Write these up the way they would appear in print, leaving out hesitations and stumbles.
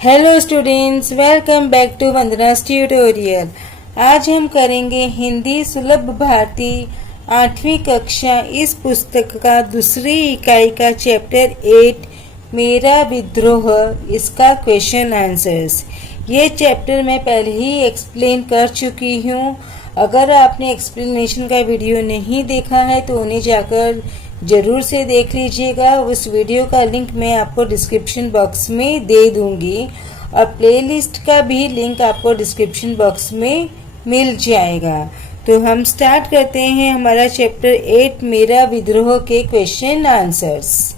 Hello students, welcome back to Vandana's tutorial. आज हम करेंगे हिंदी सुलभ भारती 8वीं कक्षा इस पुस्तक का दूसरी इकाई का चैप्टर 8 मेरा विद्रोह, इसका क्वेश्चन आंसर्स। ये चैप्टर मैं पहले ही एक्सप्लेन कर चुकी हूँ। अगर आपने एक्सप्लेनेशन का वीडियो नहीं देखा है तो उन्हें जाकर जरूर से देख लीजिएगा। उस वीडियो का लिंक मैं आपको डिस्क्रिप्शन बॉक्स में दे दूंगी और प्लेलिस्ट का भी लिंक आपको डिस्क्रिप्शन बॉक्स में मिल जाएगा। तो हम स्टार्ट करते हैं हमारा चैप्टर 8 मेरा विद्रोह के क्वेश्चन आंसर्स।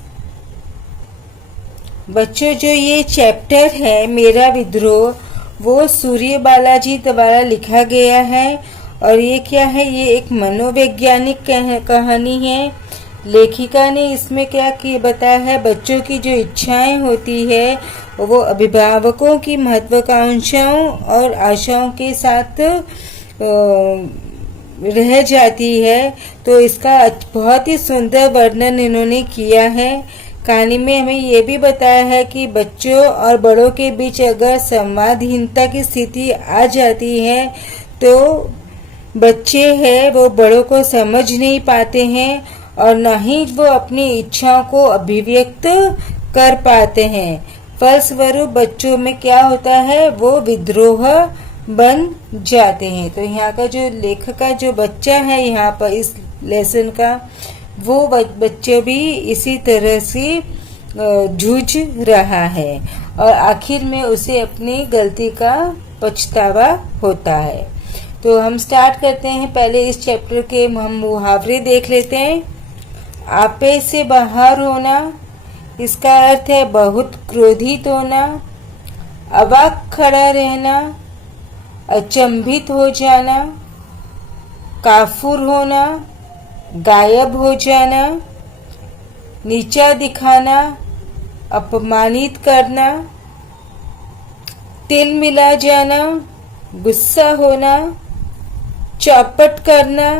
बच्चों, जो ये चैप्टर है मेरा विद्रोह, वो सूर्य बालाजी द्वारा लिखा गया है और ये क्या है, ये एक मनोवैज्ञानिक कहानी है। लेखिका ने इसमें क्या कि बताया है, बच्चों की जो इच्छाएं होती है वो अभिभावकों की महत्वाकांक्षाओं और आशाओं के साथ रह जाती है। तो इसका बहुत ही सुंदर वर्णन इन्होंने किया है। कहानी में हमें ये भी बताया है कि बच्चों और बड़ों के बीच अगर संवादहीनता की स्थिति आ जाती है तो बच्चे हैं वो बड़ों को समझ नहीं पाते हैं और न ही वो अपनी इच्छाओं को अभिव्यक्त कर पाते हैं। फलस्वरूप बच्चों में क्या होता है, वो विद्रोह बन जाते हैं। तो यहाँ का जो लेखक का जो बच्चा है यहाँ पर इस लेसन का, वो बच्चे भी इसी तरह से जूझ रहा है और आखिर में उसे अपनी गलती का पछतावा होता है। तो हम स्टार्ट करते हैं। पहले इस चैप्टर के हम मुहावरे देख लेते हैं। आपे से बाहर होना, इसका अर्थ है बहुत क्रोधित होना, अवाक खड़ा रहना, अचंभित हो जाना, काफुर होना, गायब हो जाना, नीचा दिखाना, अपमानित करना, तिल मिला जाना, गुस्सा होना, चौपट करना,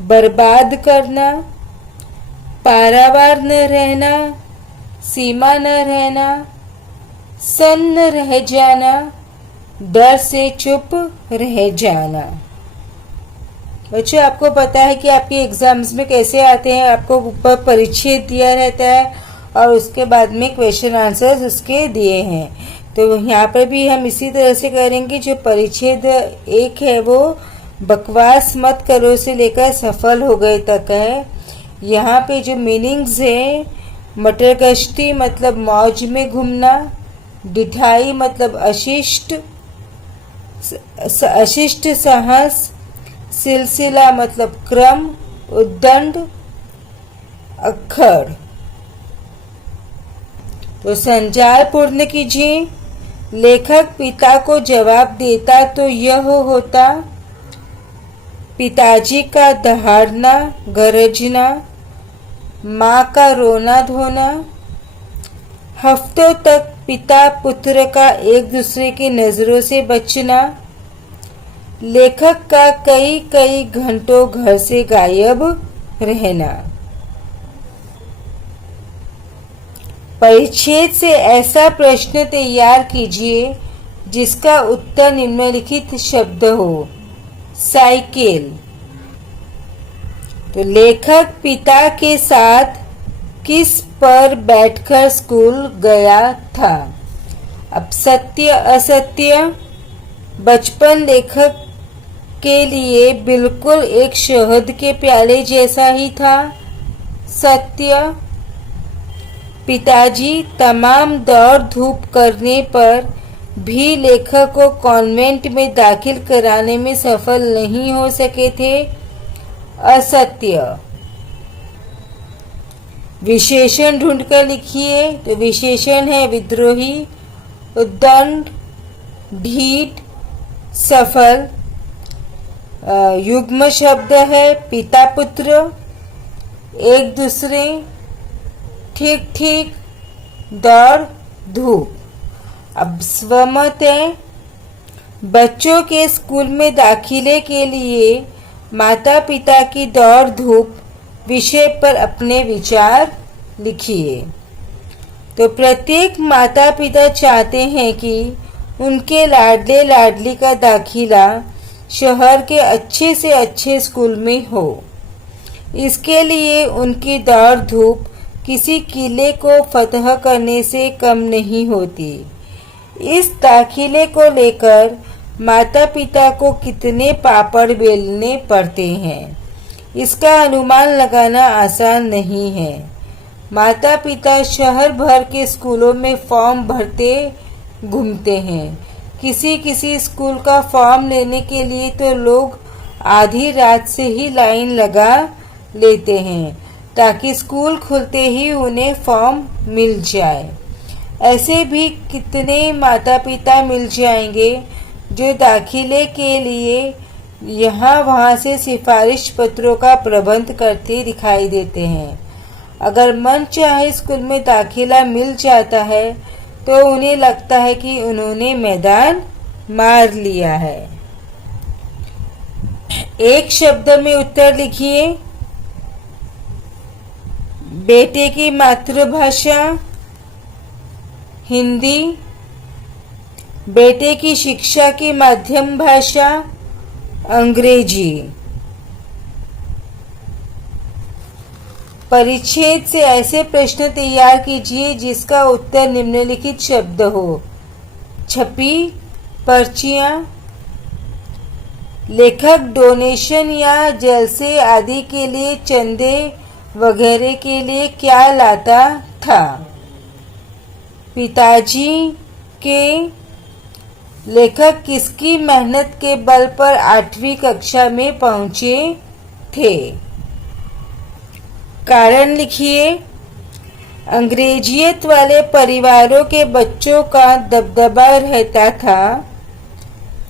बर्बाद करना, पारावार न रहना, सीमा न रहना, सन्न रह जाना, डर से चुप रह जाना। बच्चों, आपको पता है कि आपके एग्जाम्स में कैसे आते हैं, आपको ऊपर परिच्छेद दिया रहता है और उसके बाद में क्वेश्चन आंसर्स उसके दिए हैं। तो यहाँ पर भी हम इसी तरह से करेंगे। जो परिच्छेद 1 है वो बकवास मत करो से लेकर सफल हो गए तक है। यहाँ पे जो मीनिंग्स है, मटर गश्ती मतलब मौज में घूमना, डिठाई मतलब अशिष्ट साहस, सिलसिला मतलब क्रम, उद्दंड अक्षर। तो संजाल पूर्ण कीजिए। लेखक पिता को जवाब देता तो यह होता, पिताजी का दहाड़ना गरजना, माँ का रोना धोना, हफ्तों तक पिता पुत्र का एक दूसरे की नजरों से बचना, लेखक का कई कई घंटों घर से गायब रहना। परिच्छेद से ऐसा प्रश्न तैयार कीजिए जिसका उत्तर निम्नलिखित शब्द हो। साइकिल। तो लेखक पिता के साथ किस पर बैठकर स्कूल गया था। अब सत्य असत्य। बचपन लेखक के लिए बिल्कुल एक शहद के प्याले जैसा ही था। सत्य। पिताजी तमाम दौड़ धूप करने पर भी लेखक को कॉन्वेंट में दाखिल कराने में सफल नहीं हो सके थे। असत्य। विशेषण ढूंढकर लिखिए। तो विशेषण है विद्रोही, उद्दंड, ढीठ, सफल। युग्म शब्द है पिता पुत्र, एक दूसरे, ठीक ठीक, दौड़ धूप। अब स्वमत है। बच्चों के स्कूल में दाखिले के लिए माता पिता की दौड़ धूप विषय पर अपने विचार लिखिए। तो प्रत्येक माता पिता चाहते हैं कि उनके लाडले लाडली का दाखिला शहर के अच्छे से अच्छे स्कूल में हो। इसके लिए उनकी दौड़ धूप किसी किले को फतह करने से कम नहीं होती। इस दाखिले को लेकर माता पिता को कितने पापड़ बेलने पड़ते हैं, इसका अनुमान लगाना आसान नहीं है। माता पिता शहर भर के स्कूलों में फॉर्म भरते घूमते हैं। किसी किसी स्कूल का फॉर्म लेने के लिए तो लोग आधी रात से ही लाइन लगा लेते हैं ताकि स्कूल खुलते ही उन्हें फॉर्म मिल जाए। ऐसे भी कितने माता पिता मिल जाएंगे जो दाखिले के लिए यहाँ वहाँ से सिफारिश पत्रों का प्रबंध करते दिखाई देते हैं। अगर मन चाहे स्कूल में दाखिला मिल जाता है तो उन्हें लगता है कि उन्होंने मैदान मार लिया है। एक शब्द में उत्तर लिखिए। बेटे की मातृभाषा हिंदी, बेटे की शिक्षा की माध्यम भाषा अंग्रेजी। परिच्छेद से ऐसे प्रश्न तैयार कीजिए जिसका उत्तर निम्नलिखित शब्द हो। छपी पर्चियां, लेखक डोनेशन या जलसे आदि के लिए चंदे वगैरह के लिए क्या लाता था। पिताजी के लेखक किसकी मेहनत के बल पर 8वीं कक्षा में पहुंचे थे। कारण लिखिए। अंग्रेजियत वाले परिवारों के बच्चों का दबदबा रहता था।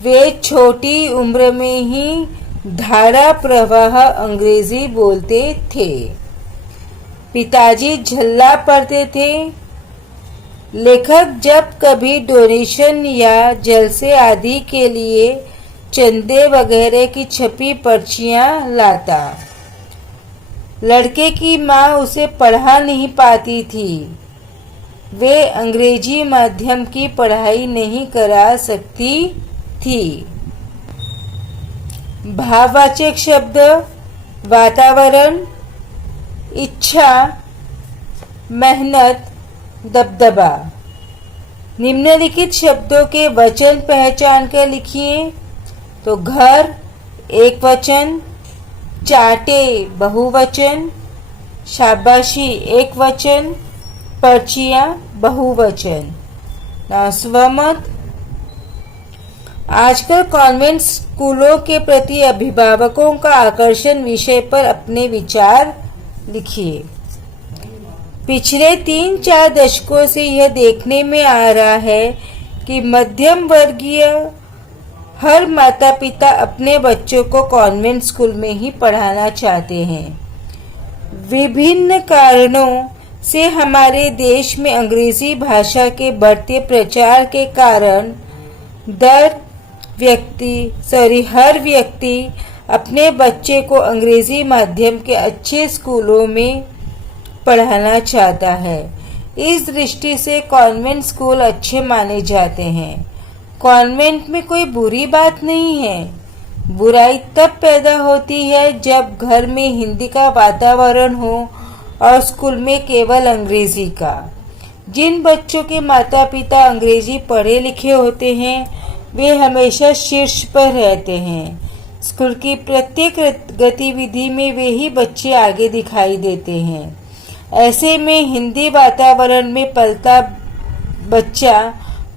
वे छोटी उम्र में ही धारा प्रवाह अंग्रेजी बोलते थे। पिताजी झल्ला पड़ते थे। लेखक जब कभी डोनेशन या जलसे आदि के लिए चंदे वगैरह की छपी पर्चियां लाता। लड़के की माँ उसे पढ़ा नहीं पाती थी। वे अंग्रेजी माध्यम की पढ़ाई नहीं करा सकती थी। भाववाचक शब्द वातावरण, इच्छा, मेहनत, दबदबा। निम्नलिखित शब्दों के वचन पहचान कर लिखिए। तो घर एक वचन, चाटे बहुवचन, शाबाशी एक वचन, पर्चियां बहुवचन। स्वमत। आजकल कॉन्वेंट स्कूलों के प्रति अभिभावकों का आकर्षण विषय पर अपने विचार लिखिए। पिछले 3-4 दशकों से यह देखने में आ रहा है कि मध्यम वर्गीय हर माता पिता अपने बच्चों को कॉन्वेंट स्कूल में ही पढ़ाना चाहते हैं। विभिन्न कारणों से हमारे देश में अंग्रेजी भाषा के बढ़ते प्रचार के कारण हर व्यक्ति अपने बच्चे को अंग्रेजी माध्यम के अच्छे स्कूलों में पढ़ाना चाहता है। इस दृष्टि से कॉन्वेंट स्कूल अच्छे माने जाते हैं। कॉन्वेंट में कोई बुरी बात नहीं है। बुराई तब पैदा होती है जब घर में हिंदी का वातावरण हो और स्कूल में केवल अंग्रेजी का। जिन बच्चों के माता पिता अंग्रेजी पढ़े लिखे होते हैं वे हमेशा शीर्ष पर रहते हैं। स्कूल की प्रत्येक गतिविधि में वे ही बच्चे आगे दिखाई देते हैं। ऐसे में हिंदी वातावरण में पलता बच्चा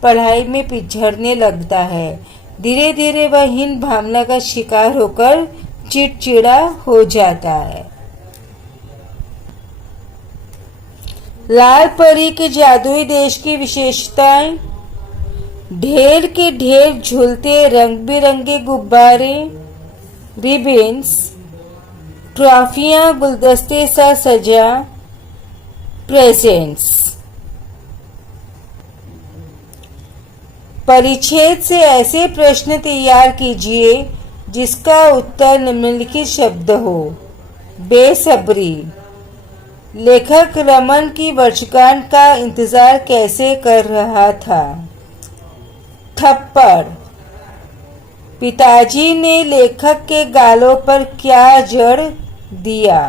पढ़ाई में पिछड़ने लगता है। धीरे धीरे वह हीन भावना का शिकार होकर चिड़चिड़ा हो जाता है। लाल परी के जादुई देश की विशेषताएं। ढेर के ढेर झूलते रंग बिरंगे गुब्बारे, रिबन्स, ट्रॉफियां गुलदस्ते सा सजा, प्रेजेंट्स। परिच्छेद से ऐसे प्रश्न तैयार कीजिए जिसका उत्तर निम्नलिखित शब्द हो। बेसब्री, लेखक रमन की वर्षगांठ का इंतजार कैसे कर रहा था? थप्पड़। पिताजी ने लेखक के गालों पर क्या जड़ दिया?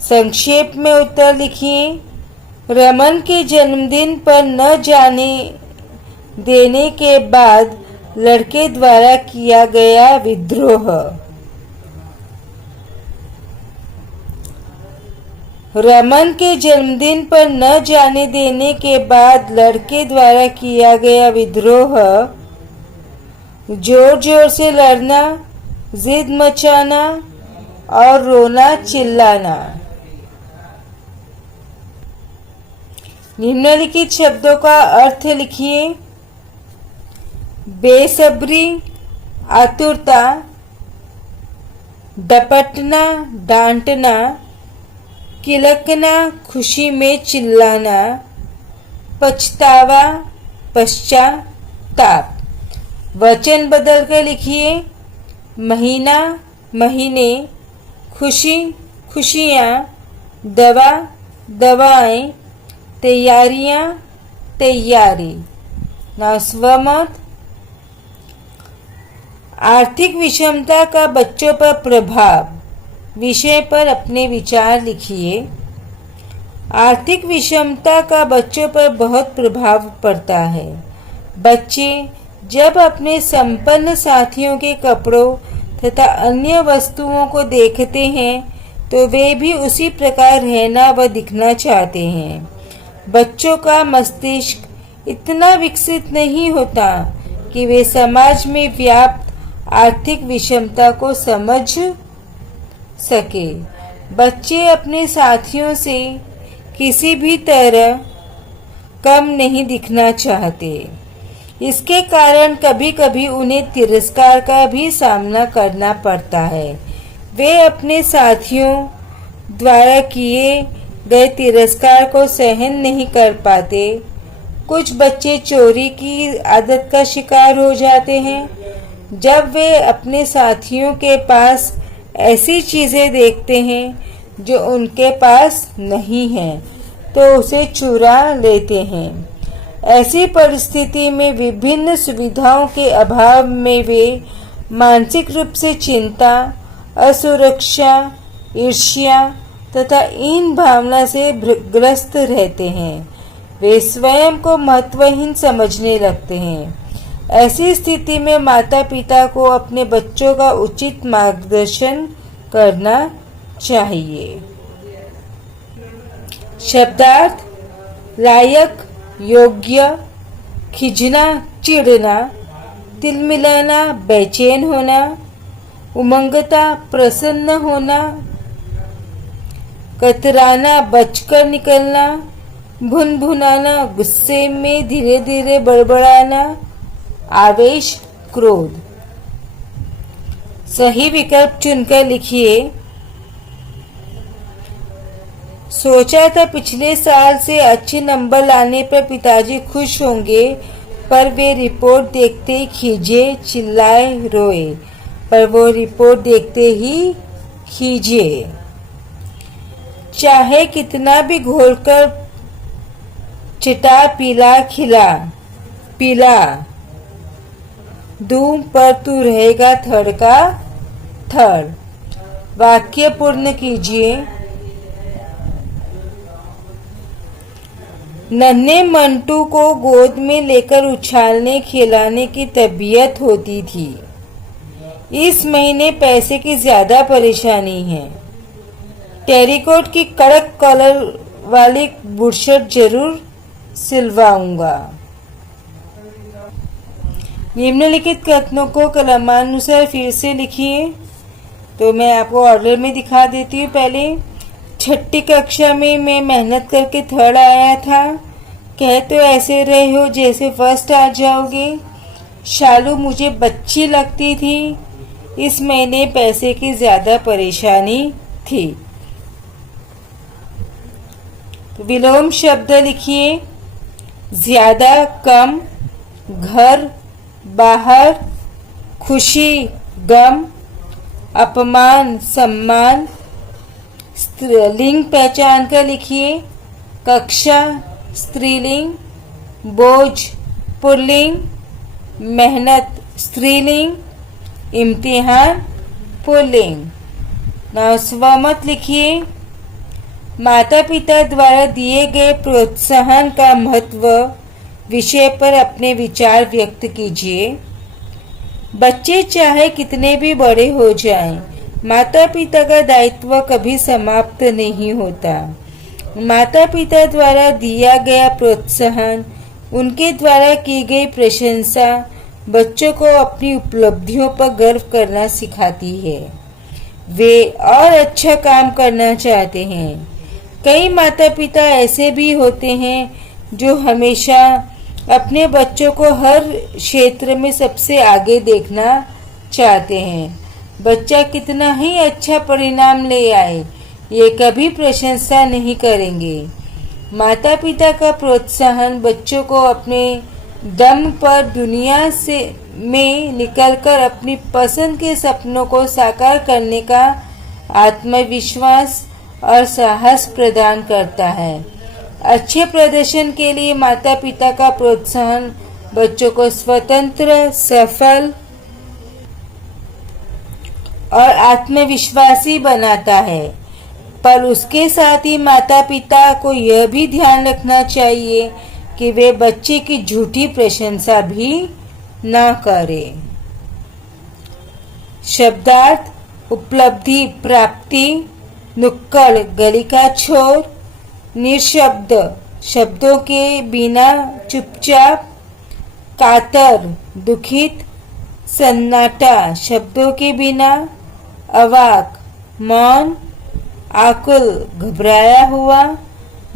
संक्षेप में उत्तर लिखिए। रमन के जन्मदिन पर न जाने देने के बाद लड़के द्वारा किया गया विद्रोह। रमन के जन्मदिन पर न जाने देने के बाद लड़के द्वारा किया गया विद्रोह। जोर जोर से लड़ना, जिद मचाना और रोना चिल्लाना। निम्नलिखित शब्दों का अर्थ लिखिए। बेसब्री, आतुरता, डपटना, डांटना, किलकना, खुशी में चिल्लाना, पछतावा, पश्चाताप। वचन बदल कर लिखिए। महीना, महीने, खुशी, खुशियाँ, दवा, दवाएं, तैयारियां, तैयारी। नाउ स्वमत। आर्थिक विषमता का बच्चों पर प्रभाव विषय पर अपने विचार लिखिए। आर्थिक विषमता का बच्चों पर बहुत प्रभाव पड़ता है। बच्चे जब अपने संपन्न साथियों के कपड़ों तथा अन्य वस्तुओं को देखते हैं तो वे भी उसी प्रकार रहना व दिखना चाहते हैं। बच्चों का मस्तिष्क इतना विकसित नहीं होता कि वे समाज में व्याप्त आर्थिक विषमता को समझ सके। बच्चे अपने साथियों से किसी भी तरह कम नहीं दिखना चाहते। इसके कारण कभी कभी उन्हें तिरस्कार का भी सामना करना पड़ता है। वे अपने साथियों द्वारा किए गए तिरस्कार को सहन नहीं कर पाते। कुछ बच्चे चोरी की आदत का शिकार हो जाते हैं। जब वे अपने साथियों के पास ऐसी चीज़ें देखते हैं जो उनके पास नहीं है तो उसे चुरा लेते हैं। ऐसी परिस्थिति में विभिन्न सुविधाओं के अभाव में वे मानसिक रूप से चिंता, असुरक्षा, ईर्ष्या तथा इन भावना से ग्रस्त रहते हैं। वे स्वयं को महत्वहीन समझने लगते हैं। ऐसी स्थिति में माता पिता को अपने बच्चों का उचित मार्गदर्शन करना चाहिए। शब्दार्थ: लायक, योग्य, खिजना, चिढ़ना, तिलमिलाना, बेचैन होना, उमंगता, प्रसन्न होना, कतराना, बचकर निकलना, भुनभुनाना, गुस्से में धीरे धीरे बड़बड़ाना, आवेश, क्रोध। सही विकल्प चुनकर लिखिए। सोचा था पिछले साल से अच्छे नंबर लाने पर पिताजी खुश होंगे, पर वे रिपोर्ट देखते ही खीजे, चिल्लाए, रोए। पर वो रिपोर्ट देखते ही खीजे। चाहे कितना भी घोलकर चिटा पिला दूं पर तू रहेगा थड़ का थड़। वाक्य पूर्ण कीजिए। नन्हे मंटू को गोद में लेकर उछालने खिलाने की तबीयत होती थी। इस महीने पैसे की ज्यादा परेशानी है। टेरिकोट की कड़क कलर वाली बुशर्ट जरूर सिलवाऊंगा। निम्नलिखित कथनों को क्रमानुसार फिर से लिखिए। तो मैं आपको ऑर्डर में दिखा देती हूँ। पहले, छठी कक्षा में मैं मेहनत करके थर्ड आया था। कह तो ऐसे रहे हो जैसे फर्स्ट आ जाओगे। शालू मुझे बच्ची लगती थी। इस महीने पैसे की ज्यादा परेशानी थी। तो विलोम शब्द लिखिए। ज्यादा, कम, घर, बाहर, खुशी, गम, अपमान, सम्मान, लिंग पहचान कर लिखिए। कक्षा स्त्रीलिंग, बोझ पुल्लिंग, मेहनत स्त्रीलिंग, इम्तिहान पुल्लिंग। नाउ स्वमत लिखिए। माता पिता द्वारा दिए गए प्रोत्साहन का महत्व विषय पर अपने विचार व्यक्त कीजिए। बच्चे चाहे कितने भी बड़े हो जाएं, माता पिता का दायित्व कभी समाप्त नहीं होता। माता पिता द्वारा दिया गया प्रोत्साहन, उनके द्वारा की गई प्रशंसा बच्चों को अपनी उपलब्धियों पर गर्व करना सिखाती है। वे और अच्छा काम करना चाहते हैं। कई माता पिता ऐसे भी होते हैं जो हमेशा अपने बच्चों को हर क्षेत्र में सबसे आगे देखना चाहते हैं। बच्चा कितना ही अच्छा परिणाम ले आए, ये कभी प्रशंसा नहीं करेंगे। माता पिता का प्रोत्साहन बच्चों को अपने दम पर दुनिया में निकलकर अपनी पसंद के सपनों को साकार करने का आत्मविश्वास और साहस प्रदान करता है। अच्छे प्रदर्शन के लिए माता पिता का प्रोत्साहन बच्चों को स्वतंत्र, सफल और आत्मविश्वासी बनाता है, पर उसके साथ ही माता पिता को यह भी ध्यान रखना चाहिए कि वे बच्चे की झूठी प्रशंसा भी ना करें। शब्दार्थ: उपलब्धि, प्राप्ति, नुक्कड़, गली का छोर, निशब्द, शब्दों के बिना, चुपचाप, कातर, दुखित, सन्नाटा, शब्दों के बिना, अवाक, मौन, आकुल, घबराया हुआ,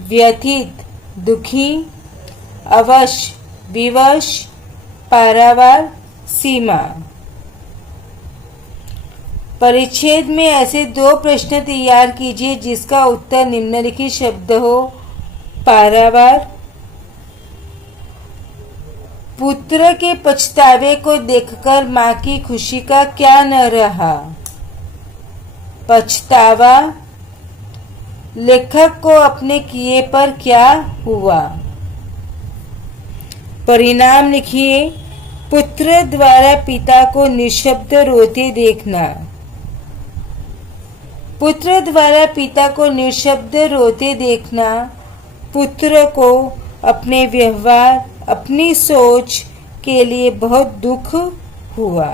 व्यथित, दुखी, अवश, विवश, पारावार, सीमा। परिच्छेद में ऐसे 2 प्रश्न तैयार कीजिए जिसका उत्तर निम्नलिखित शब्द हो। पारावार: पुत्र के पछतावे को देखकर माँ की खुशी का क्या न रहा। पछतावा: लेखक को अपने किए पर क्या हुआ। परिणाम लिखिए। पुत्र द्वारा पिता को निशब्द रोते देखना। पुत्र द्वारा पिता को निशब्द रोते देखना पुत्र को अपने व्यवहार, अपनी सोच के लिए बहुत दुख हुआ।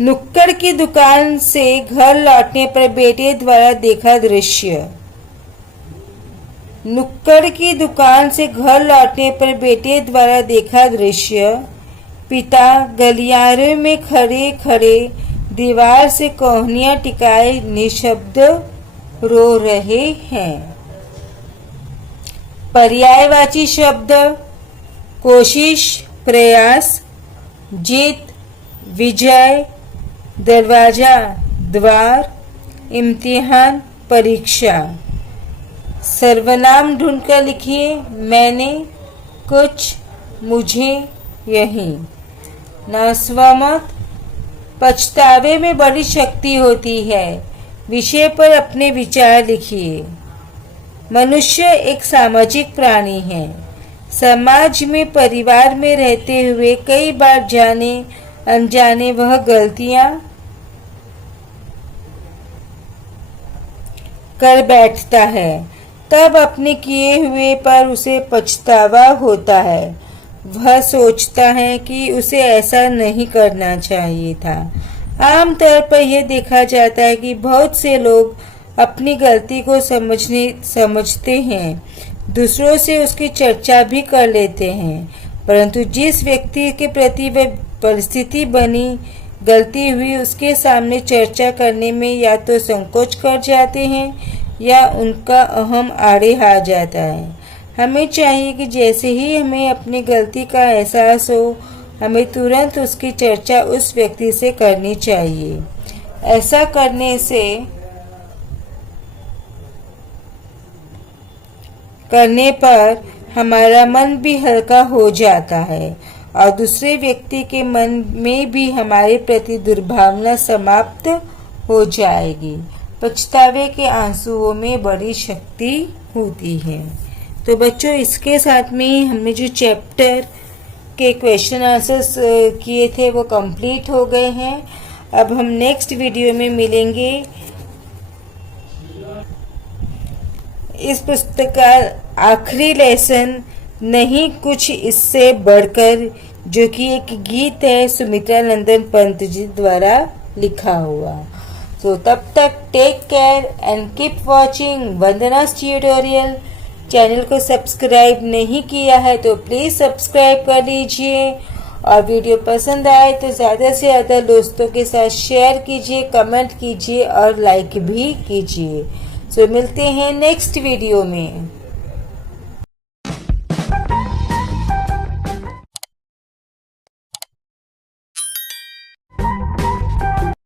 नुक्कड़ की दुकान से घर लौटने पर बेटे द्वारा देखा दृश्य। नुक्कड़ की दुकान से घर लौटने पर बेटे द्वारा देखा दृश्य। पिता गलियारे में खड़े खड़े दीवार से कोहनियां टिकाए निशब्द रो रहे हैं। पर्यायवाची शब्द: कोशिश, प्रयास, जीत, विजय, दरवाजा, द्वार, इम्तिहान, परीक्षा। सर्वनाम ढूंढकर लिखिए। मैंने, कुछ, मुझे, यही। ना स्वमत: पछतावे में बड़ी शक्ति होती है। विषय पर अपने विचार लिखिए। मनुष्य एक सामाजिक प्राणी है। समाज में, परिवार में रहते हुए कई बार जाने अनजाने वह गलतियां कर बैठता है, तब अपने किए हुए पर उसे पछतावा होता है। वह सोचता है कि उसे ऐसा नहीं करना चाहिए था। आमतौर पर यह देखा जाता है कि बहुत से लोग अपनी गलती को समझते हैं, दूसरों से उसकी चर्चा भी कर लेते हैं, परंतु जिस व्यक्ति के प्रति वह परिस्थिति बनी, गलती हुई, उसके सामने चर्चा करने में या तो संकोच कर जाते हैं या उनका अहम आड़े आ जाता है। हमें चाहिए कि जैसे ही हमें अपनी गलती का एहसास हो, हमें तुरंत उसकी चर्चा उस व्यक्ति से करनी चाहिए। ऐसा करने पर हमारा मन भी हल्का हो जाता है और दूसरे व्यक्ति के मन में भी हमारे प्रति दुर्भावना समाप्त हो जाएगी। पछतावे के आंसुओं में बड़ी शक्ति होती है। तो बच्चों, इसके साथ में हमने जो चैप्टर के क्वेश्चन आंसर्स किए थे वो कंप्लीट हो गए हैं। अब हम नेक्स्ट वीडियो में मिलेंगे। इस पुस्तक का आखिरी लेसन नहीं कुछ इससे बढ़कर, जो कि एक गीत है सुमित्रा नंदन पंत जी द्वारा लिखा हुआ। तो तब तक take care and keep watching Vandana's tutorial. Channel को सब्सक्राइब नहीं किया है तो प्लीज़ सब्सक्राइब कर लीजिए, और वीडियो पसंद आए तो ज़्यादा से ज़्यादा दोस्तों के साथ शेयर कीजिए, कमेंट कीजिए और लाइक भी कीजिए। सो मिलते हैं नेक्स्ट वीडियो में।